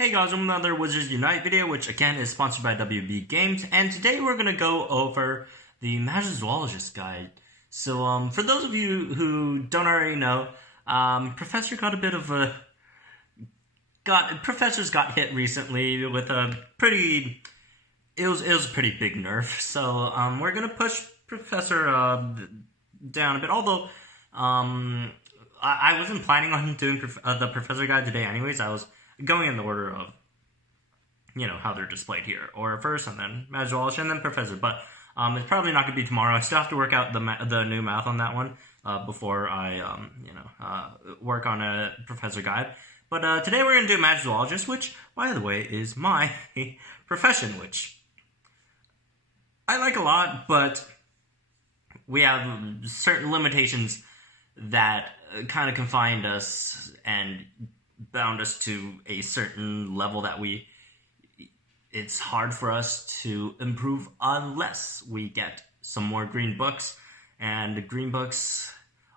Hey guys, I'm another Wizards Unite video, which again is sponsored by WB Games, and today we're going to go over the Magizoologist guide. So, for those of you who don't already know, Professor got a bit of a... Professor's got hit recently with a pretty... It was a pretty big nerf, so we're going to push Professor down a bit, although I wasn't planning on doing the Professor guide today anyways. I was going in the order of, how they're displayed here. Aura first, and then Magizoologist, and then Professor. But it's probably not going to be tomorrow. I still have to work out the new math on that one before I, work on a Professor guide. But today we're going to do Magizoologist, which, by the way, is my profession, which I like a lot, but we have certain limitations that kind of confined us and bound us to a certain level that it's hard for us to improve unless we get some more green books, and the green books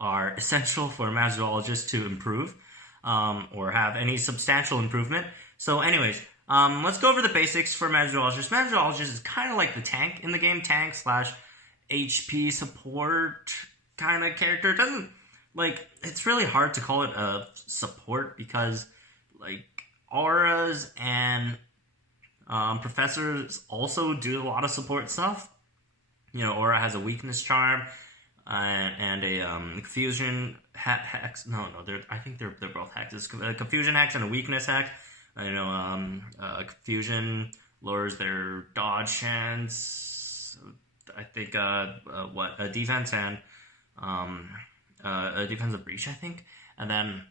are essential for Magizoologists to improve or have any substantial improvement. So anyways, let's go over the basics for Magizoologist. Magizoologist is kind of like the tank in the game, tank / HP support kind of character. It doesn't, it's really hard to call it a support because, auras and professors also do a lot of support stuff. Aura has a weakness charm and a confusion hex. I think they're both hexes. A confusion hex and a weakness hex. Confusion lowers their dodge chance. I think a defense and a defensive breach, I think, and then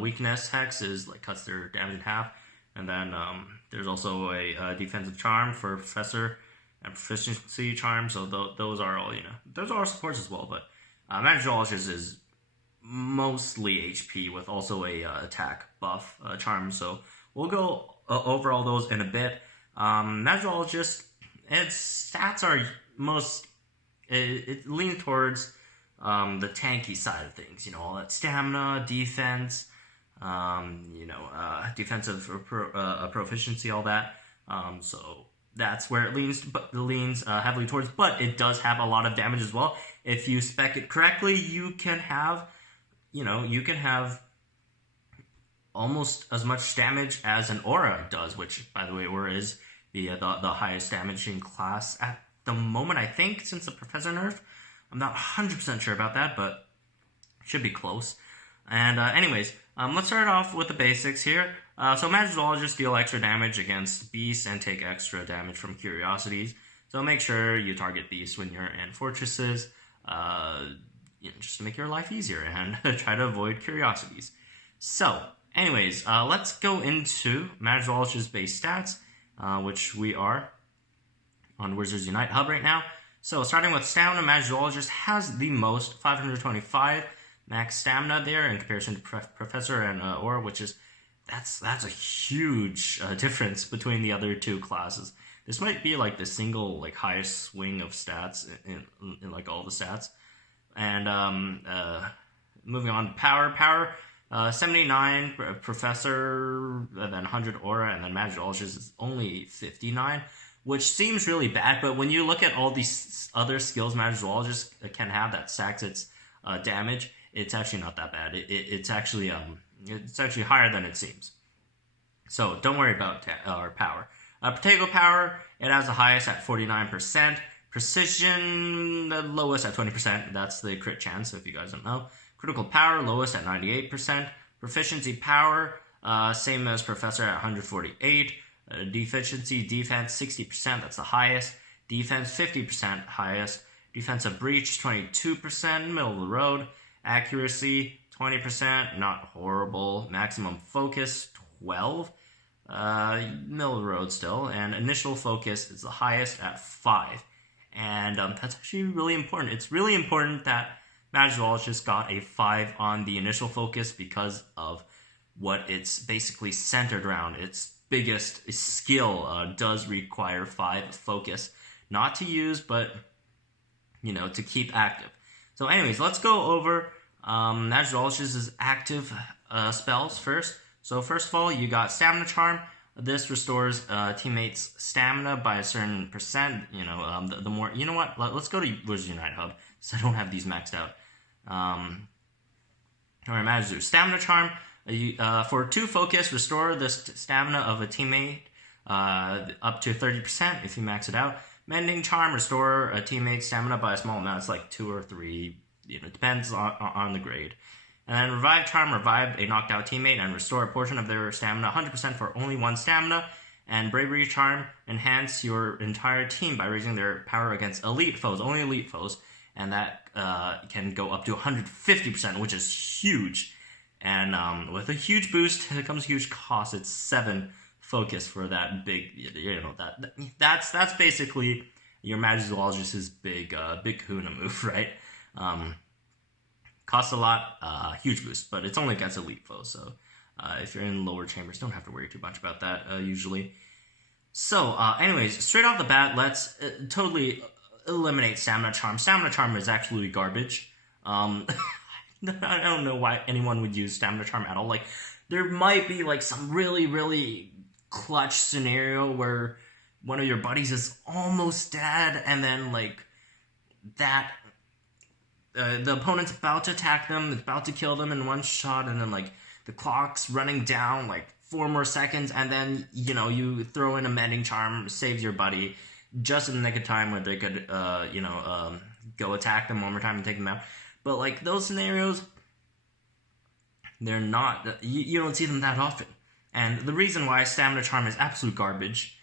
weakness hex is cuts their damage in half, and then there's also a defensive charm for Professor and proficiency charm. So those are all those are supports as well. But Magizoologist is mostly HP with also a attack buff charm. So we'll go over all those in a bit. Magizoologist, its stats are it leans towards the tanky side of things, all that stamina, defense, defensive proficiency, all that. So that's where it leans heavily towards, but it does have a lot of damage as well. If you spec it correctly, you can have, almost as much damage as an aura does, which, by the way, aura is the highest damaging class at the moment, I think, since the Professor nerf. I'm not 100% sure about that, but should be close. And anyways, let's start off with the basics here. So Magizoologists deal extra damage against beasts and take extra damage from curiosities. So make sure you target beasts when you're in fortresses, just to make your life easier and try to avoid curiosities. So, anyways, let's go into Magizoologist base stats, which we are on Wizards Unite Hub right now. So starting with stamina, Magizoologist has the most, 525 max stamina there in comparison to Professor and Aura, which is that's a huge difference between the other two classes. This might be the single highest swing of stats in all the stats. And moving on to power, 79 Professor, and then 100 Aura, and then Magizoologist is only 59. Which seems really bad, but when you look at all these other skills Magizoologist can have that stacks its damage, it's actually not that bad. It's actually higher than it seems. So don't worry about our power. Protego power, it has the highest at 49%. Precision, the lowest at 20%. That's the crit chance, if you guys don't know. Critical power, lowest at 98%. Proficiency power, same as Professor at 148%. Deficiency, defense, 60%, that's the highest. Defense, 50% highest. Defensive breach, 22%, middle of the road. Accuracy, 20%, not horrible. Maximum focus, 12%, middle of the road still. And initial focus is the highest at 5%. And that's actually really important. It's really important that Magizoologist got a 5 on the initial focus because of what it's basically centered around. Its biggest skill does require 5 focus, not to use, but to keep active. So anyways, let's go over Magizoologist's active spells first. So first of all, you got Stamina Charm. This restores teammates' stamina by a certain percent. The more... You know what? Let's go to Wizards Unite Hub, so I don't have these maxed out. Alright, Magizoologist. Stamina Charm. For 2 focus, restore the stamina of a teammate up to 30% if you max it out. Mending Charm, restore a teammate's stamina by a small amount. It's like 2 or 3. It depends on the grade. And then Revive Charm, revive a knocked out teammate and restore a portion of their stamina 100% for only 1 stamina. And Bravery Charm, enhance your entire team by raising their power against elite foes, only elite foes. And that can go up to 150%, which is huge. And with a huge boost, it comes a huge cost. It's 7 focus for that big, that's basically your Magizoologist's big kahuna move, right? Costs a lot, huge boost, but it's only against elite foes, so if you're in lower chambers, don't have to worry too much about that, usually. So, anyways, straight off the bat, let's totally eliminate Stamina Charm. Stamina Charm is actually garbage. I don't know why anyone would use Stamina Charm at all. Like, there might be, like, some really, really clutch scenario where one of your buddies is almost dead, and then, like, that... the opponent's about to attack them, it's about to kill them in 1 shot, and then, like, the clock's running down, like, 4 more seconds, and then, you throw in a Mending Charm, saves your buddy, just in the nick of time where they could, go attack them one more time and take them out. But, like, those scenarios, they're not, you don't see them that often. And the reason why Stamina Charm is absolute garbage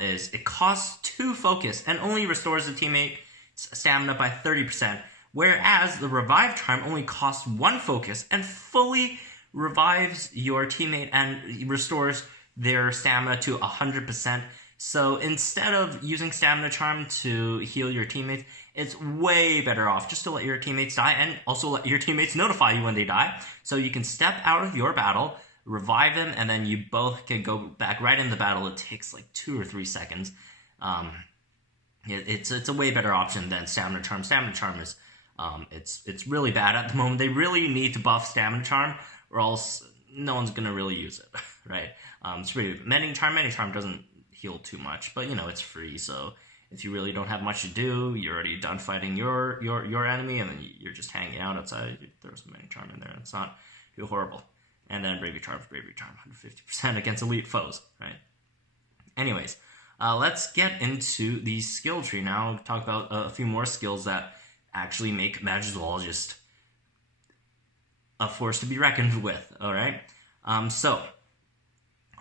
is it costs 2 focus and only restores the teammate's stamina by 30%, whereas the Revive Charm only costs 1 focus and fully revives your teammate and restores their stamina to 100%. So instead of using Stamina Charm to heal your teammates, it's way better off just to let your teammates die and also let your teammates notify you when they die. So you can step out of your battle, revive them, and then you both can go back right in the battle. It takes like 2 or 3 seconds. It's a way better option than Stamina Charm. Stamina Charm is it's really bad at the moment. They really need to buff Stamina Charm, or else no one's gonna really use it, right? It's really Mending Charm doesn't heal too much, but it's free. So if you really don't have much to do, you're already done fighting your enemy, and then you're just hanging out outside. You throw some Mending Charm in there, and it's not too horrible. And then Bravery Charm, 150% against elite foes, right? Anyways, let's get into the skill tree now. We'll talk about a few more skills that actually make Magizoologist a force to be reckoned with, alright?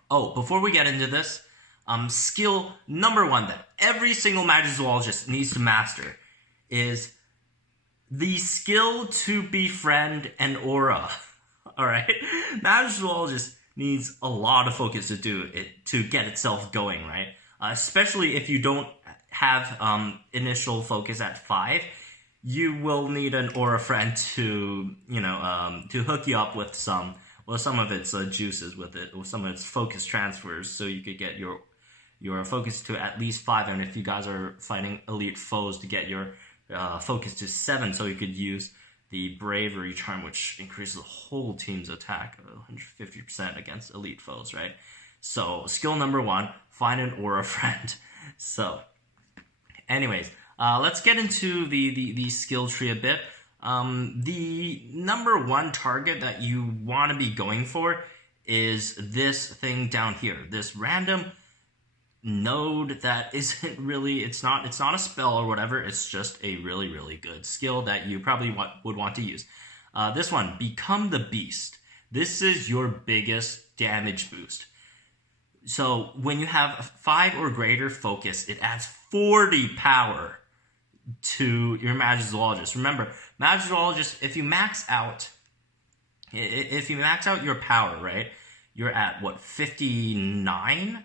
Before we get into this, skill number 1 that every single Magizoologist needs to master is the skill to befriend an aura. Alright? Magizoologist needs a lot of focus to do it, to get itself going, right? Especially if you don't have initial focus at 5, you will need an aura friend to, to hook you up with some of its juices with it, or some of its focus transfers, so you could get your focus to at least 5, and if you guys are fighting elite foes, to get your focus to 7, so you could use the Bravery Charm, which increases the whole team's attack 150% against elite foes, right? So, skill number 1, find an aura friend. So, anyways, let's get into the skill tree a bit. The number 1 target that you want to be going for is this thing down here, this random node that isn't really, it's not a spell or whatever, it's just a really, really good skill that you probably would want to use. This one, Become the Beast. This is your biggest damage boost. So when you have 5 or greater focus, it adds 40 power to your Magizoologist. Remember, Magizoologist, if you max out your power, right, you're at, what, 59?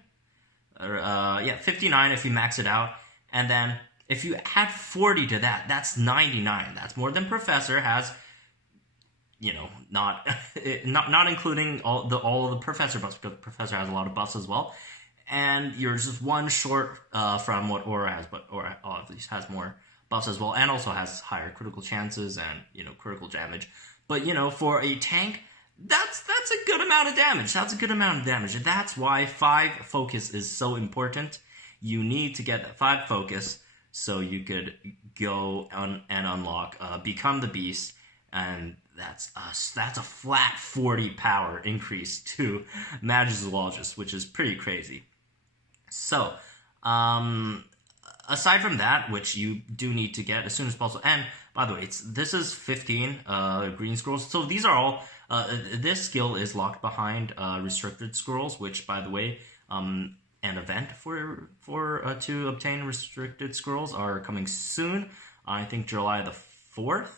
59 if you max it out, and then if you add 40 to that, that's 99. That's more than Professor has. Not including all of the Professor buffs, because Professor has a lot of buffs as well, and you're just 1 short from what Aura has, but Aura at least has more buffs as well, and also has higher critical chances and critical damage. But for a tank, That's a good amount of damage. That's a good amount of damage. And that's why 5 focus is so important. You need to get that 5 focus so you could go and unlock Become the Beast, and that's a flat 40 power increase to Magizoologist, which is pretty crazy. So, aside from that, which you do need to get as soon as possible, and by the way, this is 15 green scrolls. So these are all. This skill is locked behind restricted scrolls, which, by the way, an event for to obtain restricted scrolls are coming soon. I think July the 4th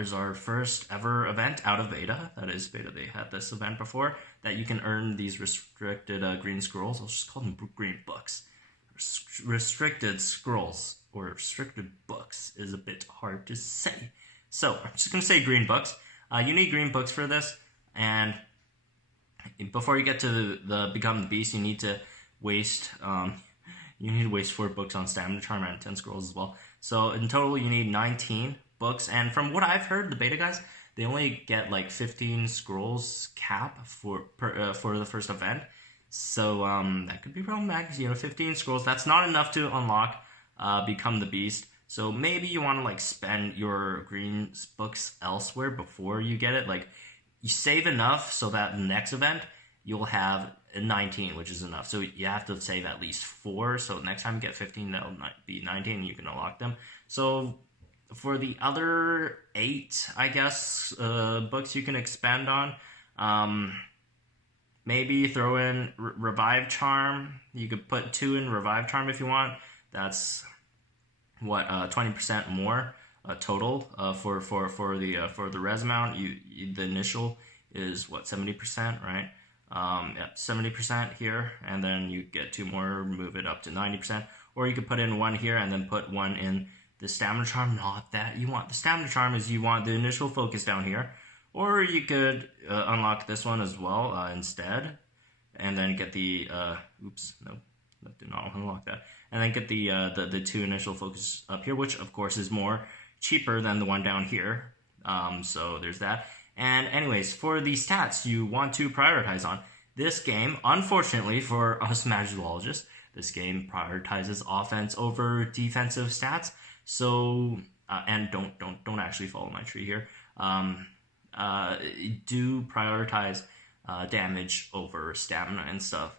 is our first ever event out of beta. That is beta. They had this event before that you can earn these restricted green scrolls. I'll just call them green books. Restricted scrolls or restricted books is a bit hard to say. So I'm just going to say green books. You need green books for this, and before you get to the Become the Beast, you need to waste 4 books on Stamina Charm and 10 scrolls as well. So in total, you need 19 books, and from what I've heard, the beta guys, they only get like 15 scrolls cap for the first event. So that could be problematic. 15 scrolls, that's not enough to unlock Become the Beast. So maybe you want to like spend your green books elsewhere before you get it. Like you save enough so that the next event you'll have 19, which is enough. So you have to save at least 4. So next time you get 15, that'll be 19, and you can unlock them. So for the other 8, I guess, books you can expand on, maybe throw in Revive Charm. You could put 2 in Revive Charm if you want. That's 20% more total for the res amount. The initial is 70%, right? 70% here, and then you get 2 more, move it up to 90%. Or you could put in 1 here and then put 1 in the Stamina Charm. Not that you want the Stamina Charm, is you want the initial focus down here. Or you could unlock this one as well instead, and then get the oops, no, do not unlock that. And then get the 2 initial focus up here, which of course is more cheaper than the one down here. So there's that. And anyways, for the stats you want to prioritize on this game, unfortunately for us Magizoologists, this game prioritizes offense over defensive stats. So and don't actually follow my tree here. Do prioritize damage over stamina and stuff.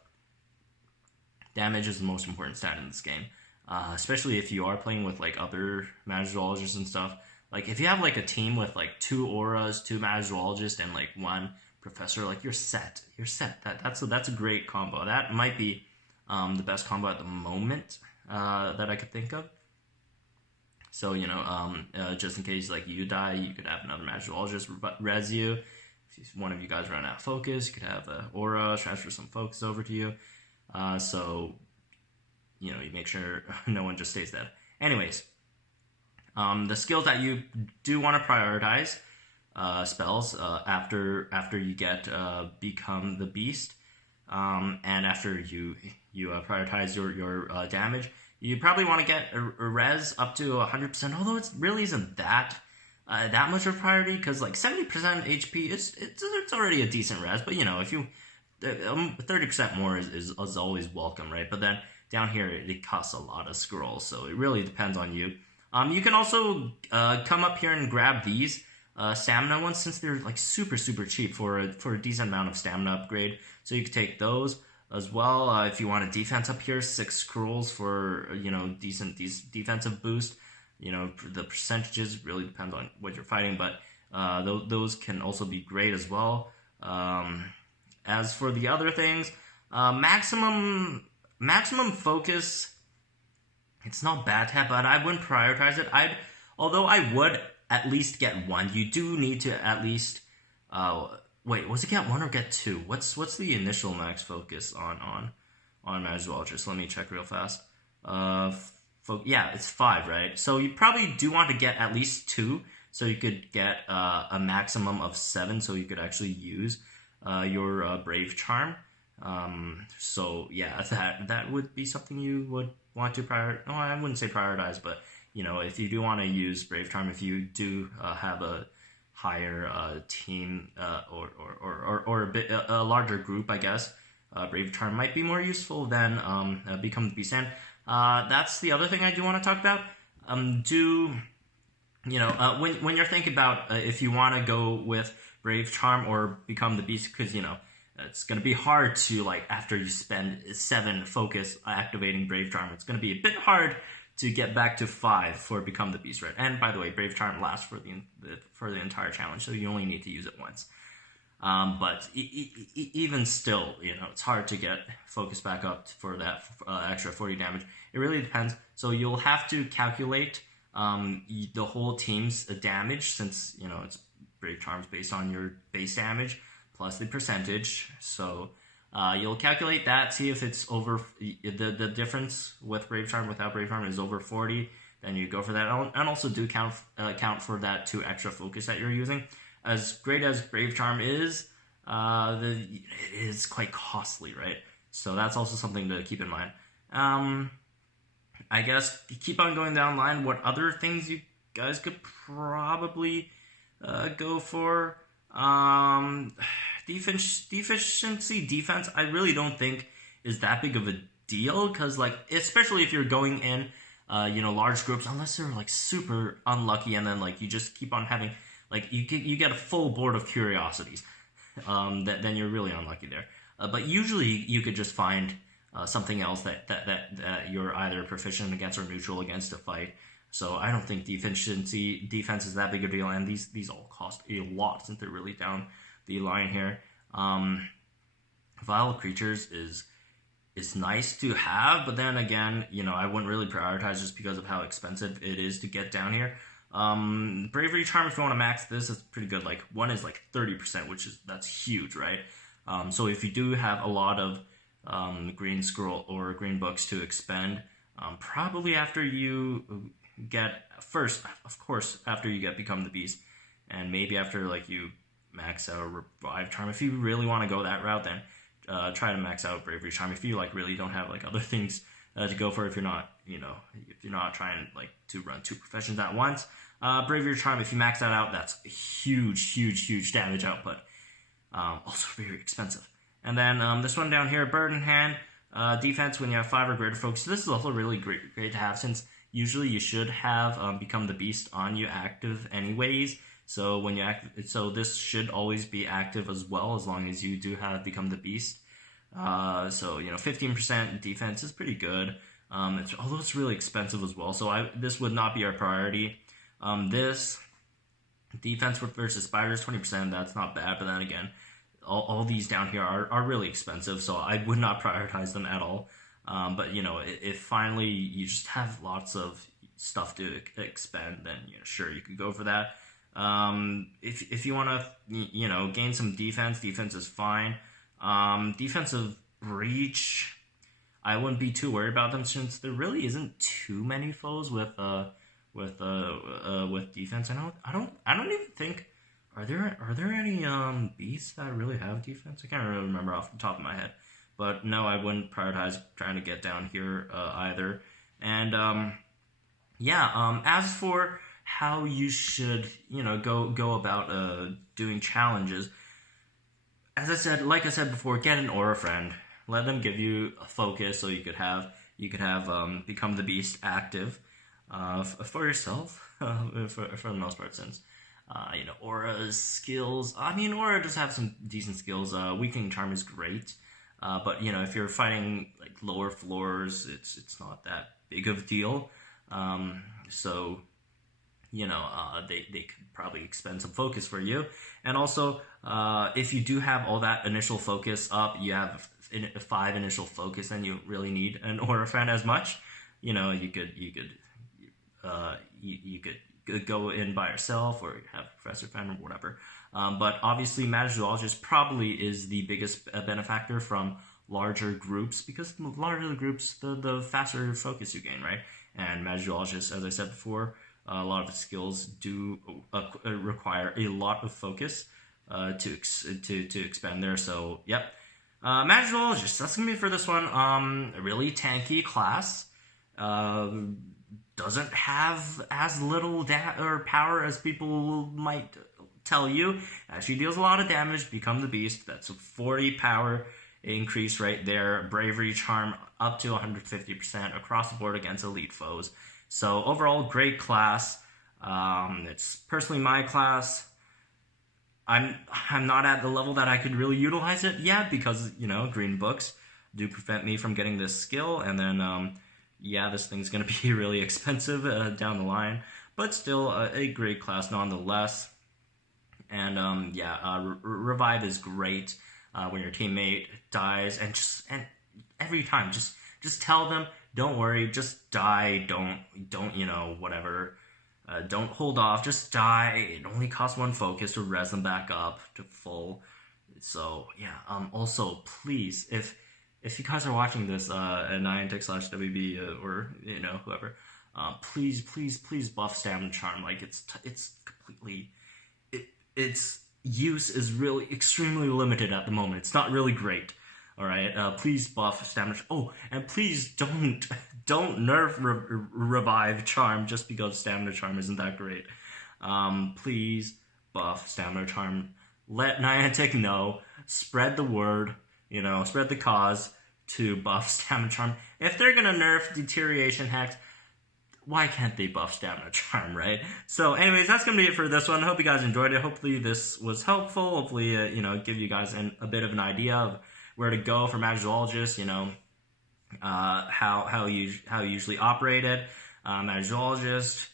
Damage is the most important stat in this game, especially if you are playing with like other Magizoologists and stuff. Like if you have like a team with like 2 auras, 2 Magizoologists, and like 1 professor, like you're set. That's a great combo. That might be the best combo at the moment that I could think of. So just in case like you die, you could have another Magizoologist res you. If one of you guys run out of focus, you could have the aura transfer some focus over to you. So you make sure no one just stays dead. Anyways, the skills that you do want to prioritize spells after you get Become the Beast, and after you prioritize your damage, you probably want to get a res up to 100%. Although it really isn't that much of a priority, because like 70% HP it's already a decent res. But if you 30% more is always welcome, right? But then down here it costs a lot of scrolls, so it really depends on you. You can also come up here and grab these stamina ones, since they're like super cheap for a decent amount of stamina upgrade. So you could take those as well. If you want a defense up here, 6 scrolls for decent defensive boost. The percentages really depends on what you're fighting, but those can also be great as well. As for the other things, maximum focus, it's not bad to have, but I wouldn't prioritize it. Although I would at least get 1. You do need to at least wait, was it get 1 or get 2? What's the initial max focus on Magizoologist? Let me check real fast. Yeah, it's 5, right? So you probably do want to get at least 2, so you could get a maximum of 7, so you could actually use your Brave Charm. So yeah, that would be something you would want to prioritize. No, I wouldn't say prioritize, but if you do want to use Brave Charm, if you do have a higher team or a larger group, I guess, Brave Charm might be more useful than Become the Beast. And that's the other thing I do want to talk about. When you're thinking about if you want to go with Brave Charm or Become the Beast, because it's going to be hard to, like, after you spend 7 focus activating Brave Charm, it's going to be a bit hard to get back to 5 for Become the Beast, right? And by the way, Brave Charm lasts for the entire challenge, so you only need to use it once. But even still, it's hard to get focus back up for that extra 40 damage. It really depends. So you'll have to calculate the whole team's damage, since it's Brave Charm's based on your base damage plus the percentage. So you'll calculate that, see if it's over the difference with Brave Charm without Brave Charm is over 40. Then you go for that, and also do count for that 2 extra focus that you're using. As great as Brave Charm is, it is quite costly, right? So that's also something to keep in mind. I guess keep on going down the line. What other things you guys could probably go for? Defense, I really don't think is that big of a deal, because, like, especially if you're going in, large groups, unless they're like super unlucky, and then like you just keep on having, like, you get a full board of curiosities, then you're really unlucky there. But usually you could just find something else that you're either proficient against or neutral against to fight. So I don't think defense is that big a deal, and these all cost a lot since they're really down the line here. Vile Creatures is nice to have, but then again, I wouldn't really prioritize just because of how expensive it is to get down here. Bravery Charm, if you want to max this, is pretty good. Like, one is like 30%, that's huge, right? So if you do have a lot of green scroll or green books to expend, probably after you get after you get Become the Beast, and maybe after like you max out Revive Charm. If you really want to go that route, then try to max out Bravery Charm. If you like really don't have like other things to go for, if you're not trying like to run 2 professions at once, Bravery Charm, if you max that out, that's a huge damage output. Also very expensive. And then this one down here, Bird in Hand, defense when you have 5 or greater focus. This is also really great to have, since usually you should have Become the Beast on you active anyways. So when so this should always be active as well, as long as you do have Become the Beast. So 15% defense is pretty good. Although it's really expensive as well, so this would not be our priority. This defense versus spiders, 20%. That's not bad, but then again, all these down here are really expensive, so I would not prioritize them at all. But if finally you just have lots of stuff to expend, then sure, you could go for that. If you want to gain some defense is fine. Defensive breach, I wouldn't be too worried about them, since there really isn't too many foes with defense. I don't even think are there any beasts that really have defense. I can't really remember off the top of my head, but no, I wouldn't prioritize trying to get down here either. And as for how you should go about doing challenges, as I said before, get an aura friend. Let them give you a focus, so you could have Become the Beast active for yourself for the most part, since Aura's skills. I mean, Aura does have some decent skills. Weakening Charm is great, but if you're fighting like lower floors, it's not that big of a deal. So they could probably expend some focus for you. And also, if you do have all that initial focus up, you have 5 initial focus, then you don't really need an Aura fan as much. You could go in by yourself, or have Professor Fan or whatever. But obviously, Magizoologist probably is the biggest benefactor from larger groups, because the larger the groups, the faster focus you gain, right? And Magizoologist, as I said before, a lot of its skills do require a lot of focus to expend there. So, yep. Magizoologist, that's going to be for this one. A really tanky class. Doesn't have as little or power as people might tell you, as she deals a lot of damage, become the beast. That's a 40 power increase right there. Bravery charm up to 150% across the board against elite foes. So overall, great class. It's personally my class. I'm not at the level that I could really utilize it yet because, you know, green books do prevent me from getting this skill. And then, yeah, this thing's going to be really expensive down the line. But still a great class nonetheless. And, yeah, Revive is great when your teammate dies. And every time, just tell them, don't worry, just die. Don't you know, whatever. Don't hold off, just die. It only costs 1 focus to res them back up to full. So yeah, also please, if you guys are watching this at Niantic/WB or you know whoever, please buff Stamina Charm. Like it's completely, its use is really extremely limited at the moment. It's not really great. All right, please buff Stamina. Oh, and please don't nerf Revive Charm just because Stamina Charm isn't that great. Please buff Stamina Charm. Let Niantic know. Spread the word. You know, spread the cause to buff Stamina Charm. If they're gonna nerf Deterioration Hex, why can't they buff Stamina Charm, right? So, anyways, that's gonna be it for this one. I hope you guys enjoyed it. Hopefully, this was helpful. Hopefully, you know, give you guys a bit of an idea of where to go for Magizoologist, you know, how you usually operate it. Magizoologist,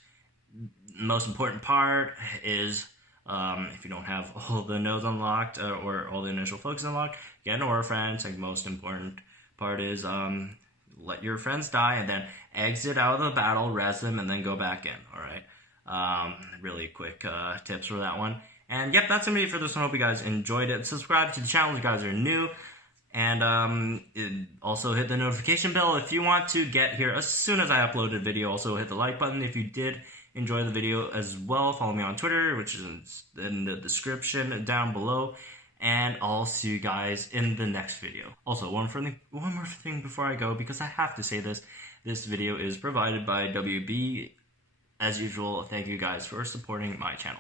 most important part is if you don't have all the nodes unlocked or all the initial focus unlocked, get an aura friend. Like most important part is let your friends die and then exit out of the battle, res them, and then go back in. All right, really quick tips for that one. And yep, that's gonna be it for this one. Hope you guys enjoyed it. Subscribe to the channel if you guys are new. And also hit the notification bell if you want to get here as soon as I upload a video. Also hit the like button if you did enjoy the video as well. Follow me on Twitter, which is in the description down below. And I'll see you guys in the next video. Also, one more thing before I go, because I have to say this. This video is provided by WB. As usual, thank you guys for supporting my channel.